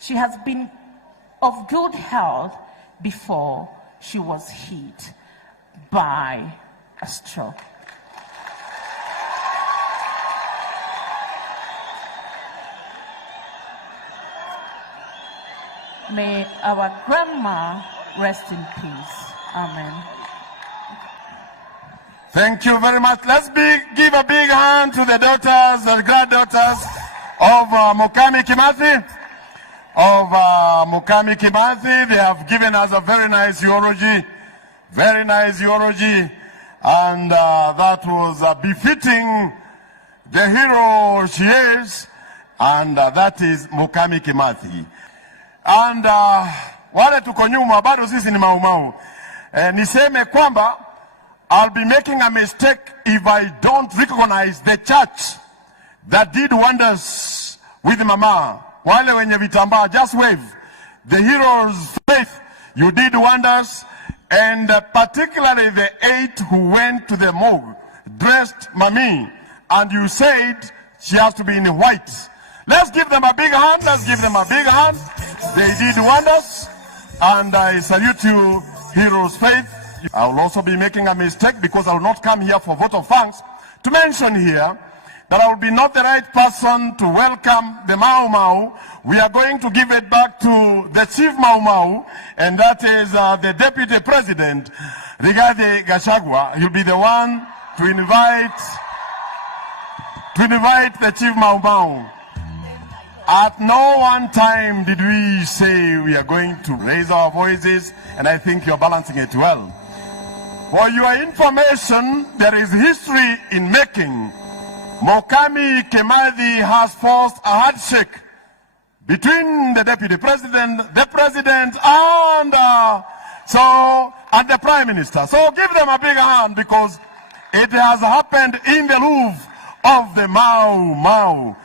She has been of good health before she was hit by a stroke. May our grandma rest in peace. Amen. Thank you very much. Let's give a big hand to the daughters and granddaughters of Mukami Kimathi. Mukami Kimathi. They have given us a very nice eulogy. Very nice eulogy. And that was befitting the hero she is. And that is Mukami Kimathi. And wale tuko nyuma bado sisi ni maumau. Niseme kwamba I'll be making a mistake if I don't recognize the church that did wonders with Mama. Wale wenye vitambaa, just wave. The heroes' faith, you did wonders. And particularly the 8 who went to the morgue, dressed Mami. And you said she has to be in white. Let's give them a big hand. Let's give them a big hand. They did wonders. And I salute you, heroes' faith. I will also be making a mistake because I will not come here for vote of thanks to mention here that I will be not the right person to welcome the Mau Mau. We are going to give it back to the Chief Mau Mau, and that is the Deputy President, Rigathi Gachagua. He'll be the one to invite the Chief Mau Mau. At no one time did we say we are going to raise our voices, and I think you're balancing it well. For your information, there is history in making. Mukami Kimathi has forced a handshake between the Deputy President, the President, and the Prime Minister. So give them a big hand because it has happened in the Louvre of the Mau Mau.